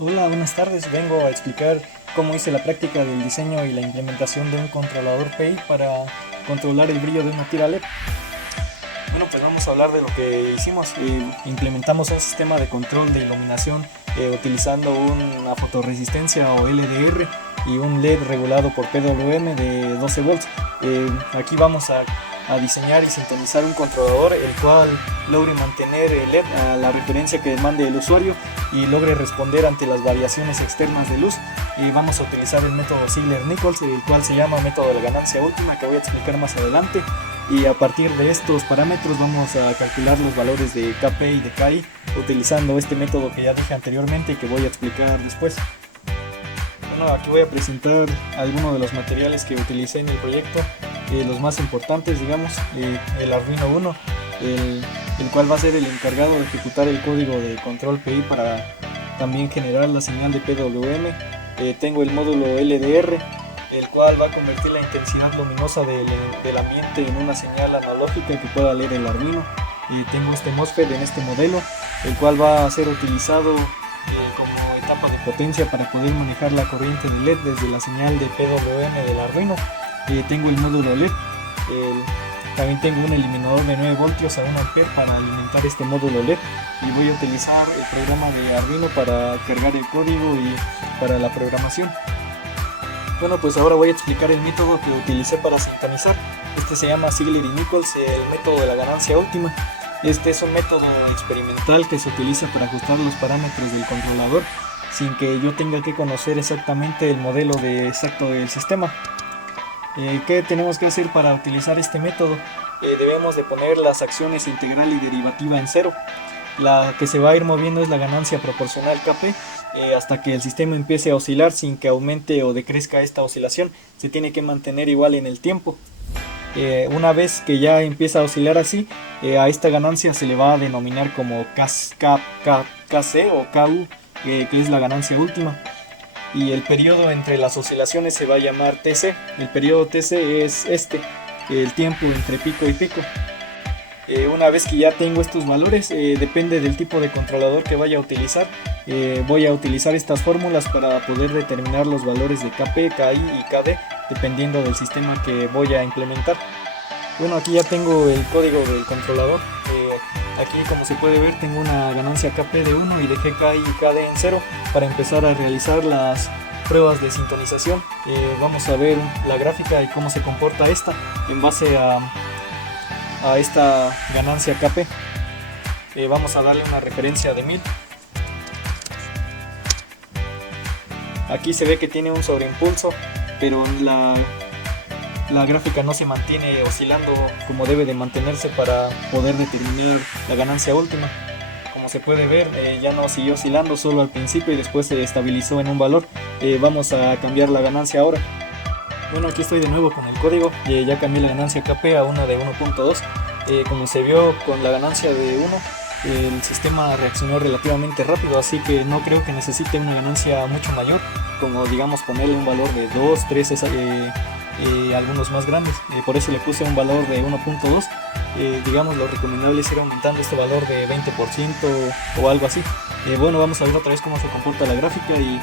Hola, buenas tardes. Vengo a explicar cómo hice la práctica del diseño y la implementación de un controlador PI para controlar el brillo de una tira LED. Bueno, pues vamos a hablar de lo que hicimos. Implementamos un sistema de control de iluminación utilizando una fotorresistencia o LDR y un LED regulado por PWM de 12 volts. Aquí vamos a diseñar y sintonizar un controlador el cual logre mantener el LED a la referencia que demande el usuario y logre responder ante las variaciones externas de luz. Vamos a utilizar el método Ziegler-Nichols, el cual se llama método de la ganancia última, que voy a explicar más adelante. Y a partir de estos parámetros vamos a calcular los valores de Kp y de Ki utilizando este método que ya dije anteriormente y que voy a explicar después. Bueno, aquí voy a presentar algunos de los materiales que utilicé en el proyecto, los más importantes, digamos, el Arduino Uno, el cual va a ser el encargado de ejecutar el código de control PI para también generar la señal de PWM. Tengo el módulo LDR, el cual va a convertir la intensidad luminosa del ambiente en una señal analógica que pueda leer el Arduino. Tengo este MOSFET en este modelo, el cual va a ser utilizado como etapa de potencia para poder manejar la corriente de LED desde la señal de PWM del Arduino. Tengo el módulo LED, también tengo un eliminador de 9 voltios a 1 ampere para alimentar este módulo LED, y voy a utilizar el programa de Arduino para cargar el código y para la programación. Bueno, pues ahora voy a explicar el método que utilicé para sintonizar. Este se llama Ziegler y Nichols, el método de la ganancia última. Este es un método experimental que se utiliza para ajustar los parámetros del controlador sin que yo tenga que conocer exactamente el modelo exacto del sistema. ¿Qué tenemos que hacer para utilizar este método? Debemos de poner las acciones integral y derivativa en cero. La que se va a ir moviendo es la ganancia proporcional Kp, hasta que el sistema empiece a oscilar sin que aumente o decrezca esta oscilación. Se tiene que mantener igual en el tiempo. Una vez que ya empieza a oscilar así, a esta ganancia se le va a denominar como KC o KU, que es la ganancia última. Y el periodo entre las oscilaciones se va a llamar TC. El periodo TC es el tiempo entre pico y pico. Una vez que ya tengo estos valores, depende del tipo de controlador que vaya a utilizar. Voy a utilizar estas fórmulas para poder determinar los valores de Kp, Ki y Kd dependiendo del sistema que voy a implementar. Bueno, aquí ya tengo el código del controlador. Aquí, como se puede ver, tengo una ganancia Kp de 1 y dejé Ki y Kd en 0 para empezar a realizar las pruebas de sintonización. Vamos a ver la gráfica y cómo se comporta esta en base a esta ganancia Kp. Vamos a darle una referencia de 1000. Aquí se ve que tiene un sobreimpulso, pero la gráfica no se mantiene oscilando como debe de mantenerse para poder determinar la ganancia última. Como se puede ver, ya no siguió oscilando solo al principio y después se estabilizó en un valor. Vamos a cambiar la ganancia ahora. Bueno, aquí estoy de nuevo con el código. Ya cambié la ganancia Kp a una de 1.2. Como se vio con la ganancia de 1, el sistema reaccionó relativamente rápido, así que no creo que necesite una ganancia mucho mayor, como digamos ponerle un valor de 2, 3, algunos más grandes. Por eso le puse un valor de 1.2. Digamos, lo recomendable es ir aumentando este valor de 20% o algo así. Bueno, vamos a ver otra vez cómo se comporta la gráfica y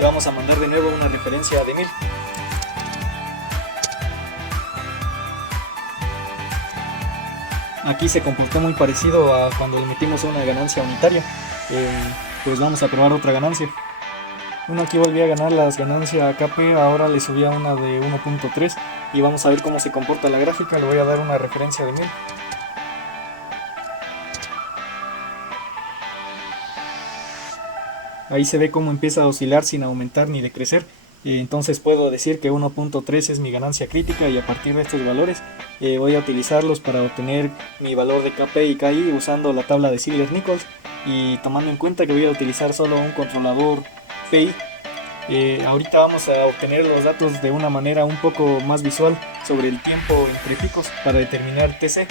vamos a mandar de nuevo una referencia de 1000. Aquí se comportó muy parecido a cuando le metimos una ganancia unitaria. Pues vamos a probar otra ganancia. Bueno, aquí volví a ganar las ganancias Kp, ahora le subí a una de 1.3 y vamos a ver cómo se comporta la gráfica. Le voy a dar una referencia de 1000. Ahí se ve cómo empieza a oscilar sin aumentar ni decrecer. Entonces puedo decir que 1.3 es mi ganancia crítica, y a partir de estos valores voy a utilizarlos para obtener mi valor de Kp y Ki usando la tabla de Ziegler-Nichols, y tomando en cuenta que voy a utilizar solo un controlador PI. Ahorita vamos a obtener los datos de una manera un poco más visual sobre el tiempo entre picos para determinar TC,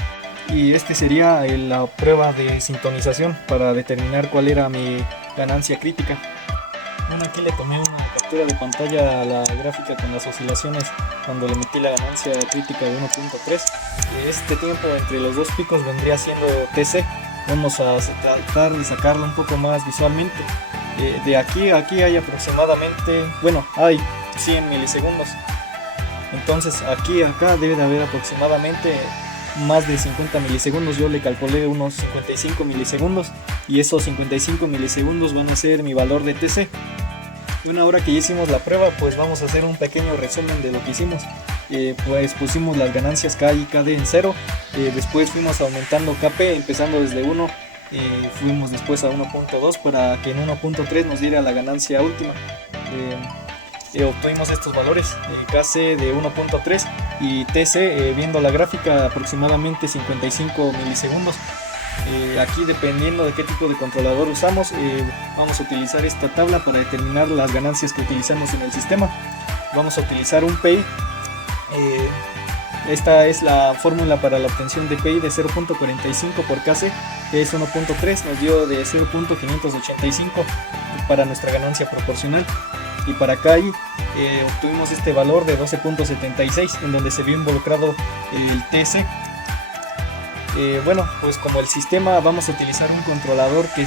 y este sería la prueba de sintonización para determinar cuál era mi ganancia crítica. Bueno, aquí le tomé una captura de pantalla a la gráfica con las oscilaciones cuando le metí la ganancia crítica de 1.3. Este tiempo entre los dos picos vendría siendo TC. Vamos a tratar de sacarlo un poco más visualmente. De aquí a aquí hay aproximadamente, bueno, hay 100 milisegundos. Entonces aquí acá debe de haber aproximadamente más de 50 milisegundos. Yo le calculé unos 55 milisegundos y esos 55 milisegundos van a ser mi valor de TC. Y una hora que ya hicimos la prueba, pues vamos a hacer un pequeño resumen de lo que hicimos. Pues pusimos las ganancias K y KD en 0, después fuimos aumentando KP empezando desde 1, fuimos después a 1.2 para que en 1.3 nos diera la ganancia última. Obtuvimos estos valores, KC de 1.3 y TC, viendo la gráfica, aproximadamente 55 milisegundos. Aquí, dependiendo de qué tipo de controlador usamos, vamos a utilizar esta tabla para determinar las ganancias que utilizamos en el sistema. Vamos a utilizar un PI. Esta es la fórmula para la obtención de PI de 0.45 por KC, que es 1.3, nos dio de 0.585 para nuestra ganancia proporcional. Y para KI obtuvimos este valor de 12.76, en donde se vio involucrado el TC. Bueno, pues como el sistema, vamos a utilizar un controlador que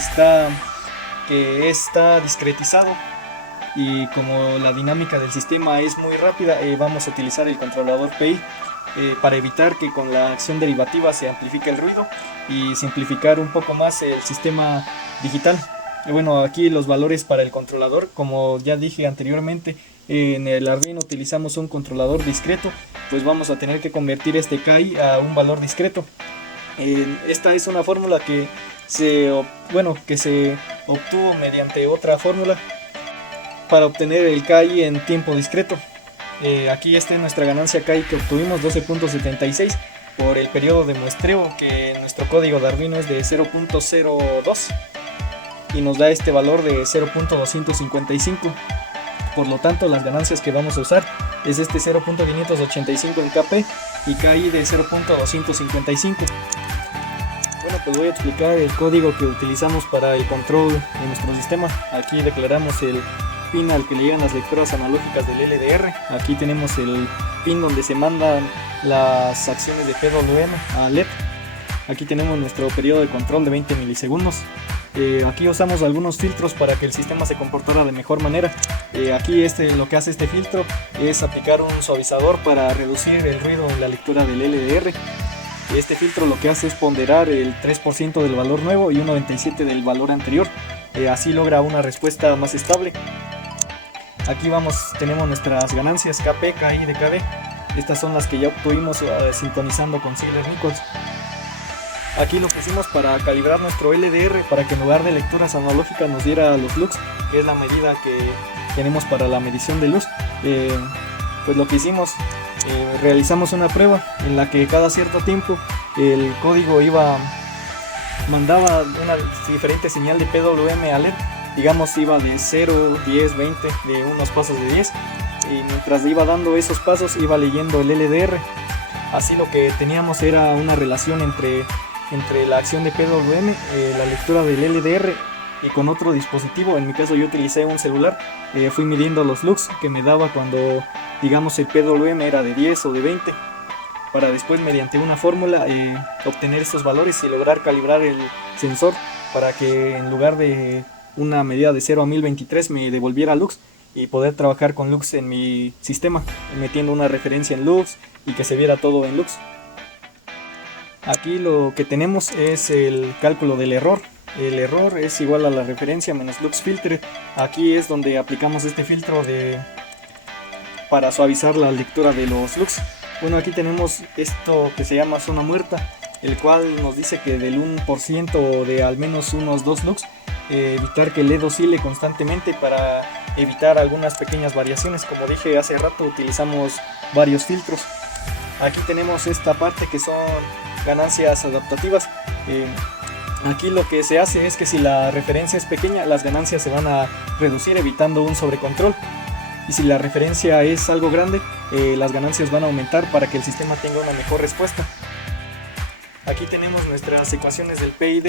está discretizado, y como la dinámica del sistema es muy rápida, vamos a utilizar el controlador PI para evitar que con la acción derivativa se amplifique el ruido y simplificar un poco más el sistema digital. Bueno, aquí los valores para el controlador, como ya dije anteriormente, en el Arduino utilizamos un controlador discreto, pues vamos a tener que convertir este KI a un valor discreto. Esta es una fórmula que se obtuvo mediante otra fórmula para obtener el KI en tiempo discreto. Aquí está nuestra ganancia KI que obtuvimos, 12.76 por el periodo de muestreo, que en nuestro código de Arduino es de 0.02 y nos da este valor de 0.255. Por lo tanto, las ganancias que vamos a usar es este 0.585 en KP y KI de 0.255. Bueno, pues voy a explicar el código que utilizamos para el control de nuestro sistema. Aquí declaramos el pin al que le llegan las lecturas analógicas del LDR. Aquí tenemos el pin donde se mandan las acciones de PWM a LED. Aquí tenemos nuestro periodo de control de 20 milisegundos. Aquí usamos algunos filtros para que el sistema se comportara de mejor manera. Aquí lo que hace este filtro es aplicar un suavizador para reducir el ruido en la lectura del LDR. Este filtro lo que hace es ponderar el 3% del valor nuevo y un 97% del valor anterior. Así logra una respuesta más estable. Aquí tenemos nuestras ganancias KP, KI de KD. Estas son las que ya obtuvimos sintonizando con Ziegler-Nichols. Aquí lo pusimos para calibrar nuestro LDR, para que en lugar de lecturas analógicas nos diera los lux, que es la medida que tenemos para la medición de luz. Pues lo que hicimos, realizamos una prueba en la que cada cierto tiempo el código mandaba una diferente señal de PWM a LED. Digamos, iba de 0, 10, 20, de unos pasos de 10, y mientras iba dando esos pasos iba leyendo el LDR. Así lo que teníamos era una relación entre la acción de PWM, la lectura del LDR, y con otro dispositivo. En mi caso yo utilicé un celular. Fui midiendo los lux que me daba cuando, digamos, el PWM era de 10 o de 20, para después, mediante una fórmula, obtener estos valores y lograr calibrar el sensor para que en lugar de una medida de 0 a 1023 me devolviera lux y poder trabajar con lux en mi sistema, metiendo una referencia en lux y que se viera todo en lux. Aquí lo que tenemos es el cálculo del error. El error es igual a la referencia menos lux filter. Aquí es donde aplicamos este filtro para suavizar la lectura de los lux. Bueno, aquí tenemos esto que se llama zona muerta, el cual nos dice que del 1% o de al menos unos 2 lux, evitar que el LED oscile constantemente para evitar algunas pequeñas variaciones. Como dije hace rato, utilizamos varios filtros. Aquí tenemos esta parte que son ganancias adaptativas. Aquí lo que se hace es que si la referencia es pequeña, las ganancias se van a reducir, evitando un sobrecontrol, y si la referencia es algo grande, las ganancias van a aumentar para que el sistema tenga una mejor respuesta. Aquí tenemos nuestras ecuaciones del PID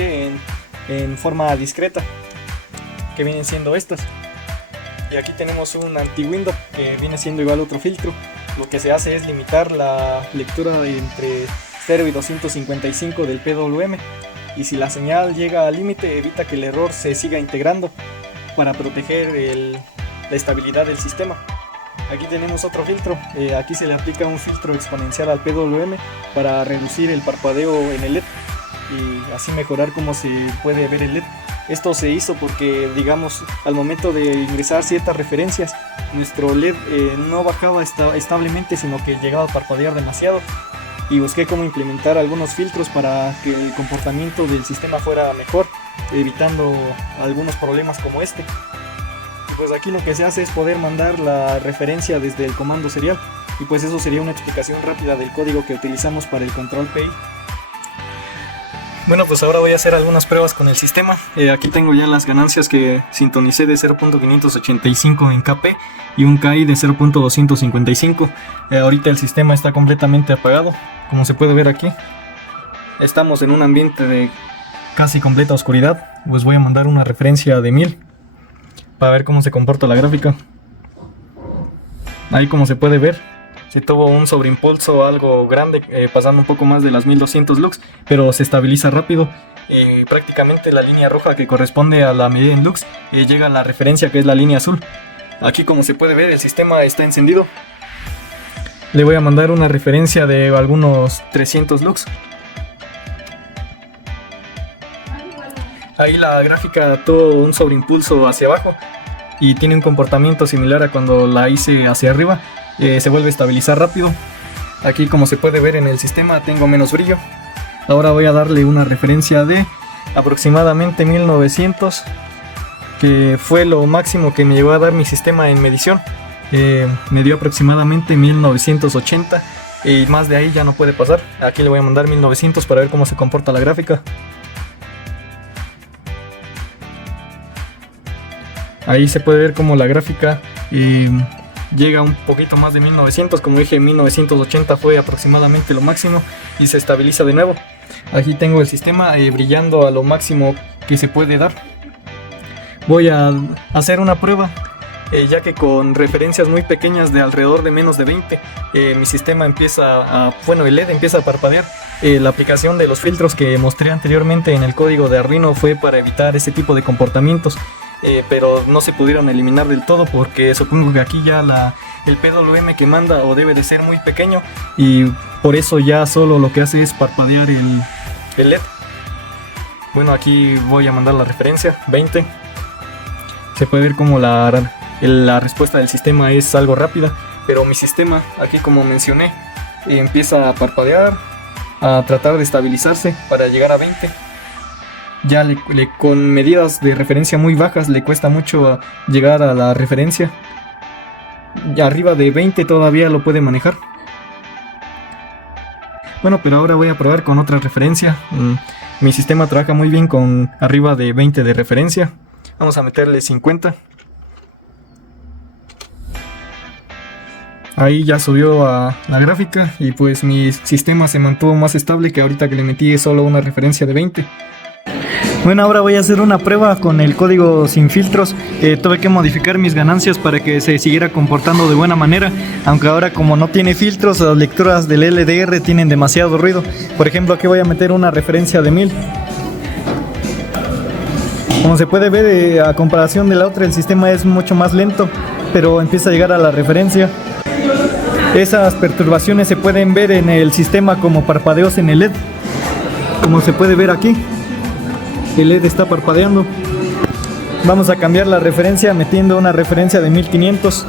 en forma discreta, que vienen siendo estas. Y aquí tenemos un anti-window que viene siendo igual a otro filtro. Lo que se hace es limitar la lectura entre 0 y 255 del PWM, y si la señal llega al límite, evita que el error se siga integrando. para proteger la estabilidad del sistema. Aquí tenemos otro filtro, aquí se le aplica un filtro exponencial al PWM para reducir el parpadeo en el LED y así mejorar cómo se puede ver el LED. Esto se hizo porque, digamos, al momento de ingresar ciertas referencias, nuestro LED no bajaba establemente, sino que llegaba a parpadear demasiado, y busqué cómo implementar algunos filtros para que el comportamiento del sistema fuera mejor, evitando algunos problemas como este. Y pues aquí lo que se hace es poder mandar la referencia desde el comando serial, y pues eso sería una explicación rápida del código que utilizamos para el control PI. Bueno, pues ahora voy a hacer algunas pruebas con el sistema. Aquí tengo ya las ganancias que sintonicé de 0.585 en KP y un KI de 0.255. Ahorita el sistema está completamente apagado, como se puede ver aquí. Estamos en un ambiente de casi completa oscuridad. Pues voy a mandar una referencia de 1000 para ver cómo se comporta la gráfica. Ahí, como se puede ver, se tuvo un sobreimpulso algo grande, pasando un poco más de las 1200 lux, pero se estabiliza rápido. Prácticamente la línea roja que corresponde a la medida en lux llega a la referencia, que es la línea azul. Aquí, como se puede ver, el sistema está encendido. Le voy a mandar una referencia de algunos 300 lux. Ahí la gráfica tuvo un sobreimpulso hacia abajo y tiene un comportamiento similar a cuando la hice hacia arriba. Se vuelve a estabilizar rápido. Aquí, como se puede ver en el sistema, tengo menos brillo. Ahora voy a darle una referencia de aproximadamente 1900, que fue lo máximo que me llegó a dar mi sistema en medición. Me dio aproximadamente 1980 y más de ahí ya no puede pasar. Aquí le voy a mandar 1900 para ver cómo se comporta la gráfica. Ahí se puede ver cómo la gráfica llega un poquito más de 1900, como dije, 1980 fue aproximadamente lo máximo y se estabiliza de nuevo. Aquí tengo el sistema brillando a lo máximo que se puede dar. Voy a hacer una prueba, ya que con referencias muy pequeñas de alrededor de menos de 20, mi sistema empieza el LED empieza a parpadear. La aplicación de los filtros que mostré anteriormente en el código de Arduino fue para evitar ese tipo de comportamientos. Pero no se pudieron eliminar del todo, porque supongo que aquí ya el PWM que manda o debe de ser muy pequeño, y por eso ya solo lo que hace es parpadear el LED. Bueno, aquí voy a mandar la referencia 20. Se puede ver como la respuesta del sistema es algo rápida, pero mi sistema, aquí como mencioné, empieza a parpadear, a tratar de estabilizarse para llegar a 20. Ya con medidas de referencia muy bajas le cuesta mucho llegar a la referencia. Ya arriba de 20 todavía lo puede manejar. Bueno, pero ahora voy a probar con otra referencia. Mi sistema trabaja muy bien con arriba de 20 de referencia. Vamos a meterle 50. Ahí ya subió a la gráfica y pues mi sistema se mantuvo más estable que ahorita que le metí solo una referencia de 20. Bueno, ahora voy a hacer una prueba con el código sin filtros. Tuve que modificar mis ganancias para que se siguiera comportando de buena manera, aunque ahora, como no tiene filtros, las lecturas del LDR tienen demasiado ruido. Por ejemplo, aquí voy a meter una referencia de 1000. Como se puede ver, a comparación de la otra, el sistema es mucho más lento, pero empieza a llegar a la referencia. Esas perturbaciones se pueden ver en el sistema como parpadeos en el LED, como se puede ver aquí. El LED está parpadeando. Vamos a cambiar la referencia metiendo una referencia de 1500.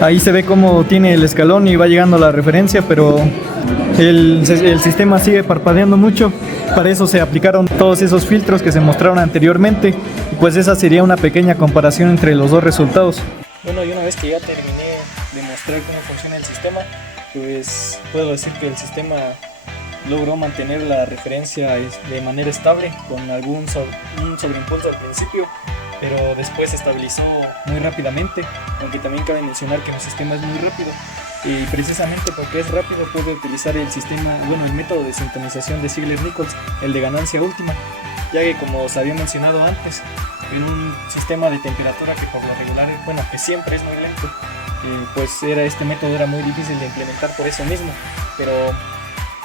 Ahí se ve cómo tiene el escalón y va llegando a la referencia, pero el sistema sigue parpadeando mucho. Para eso se aplicaron todos esos filtros que se mostraron anteriormente, y pues esa sería una pequeña comparación entre los dos resultados. Bueno, y una vez que ya terminé de mostrar cómo funciona el sistema, pues puedo decir que el sistema logró mantener la referencia de manera estable, con un sobreimpulso al principio, pero después se estabilizó muy rápidamente, aunque también cabe mencionar que mi sistema es muy rápido, y precisamente porque es rápido puedo utilizar el método de sintonización de Ziegler-Nichols, el de ganancia última, ya que, como os había mencionado antes, en un sistema de temperatura que por lo regular, que siempre es muy lento, pues este método era muy difícil de implementar por eso mismo, pero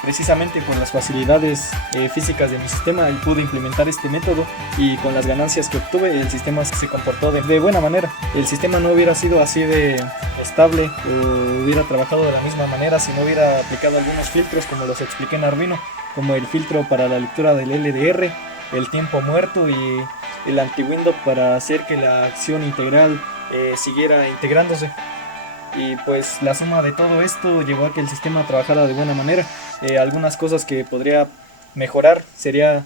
precisamente por las facilidades físicas de mi sistema, y pude implementar este método, y con las ganancias que obtuve el sistema se comportó de buena manera. El sistema no hubiera sido así de estable o hubiera trabajado de la misma manera si no hubiera aplicado algunos filtros como los expliqué en Arduino, como el filtro para la lectura del LDR, el tiempo muerto y el anti-window para hacer que la acción integral siguiera integrándose. Y pues la suma de todo esto llevó a que el sistema trabajara de buena manera. Algunas cosas que podría mejorar sería,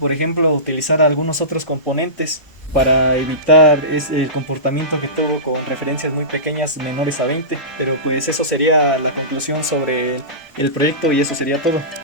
por ejemplo, utilizar algunos otros componentes para evitar el comportamiento que tuvo con referencias muy pequeñas, menores a 20. Pero pues eso sería la conclusión sobre el proyecto, y eso sería todo.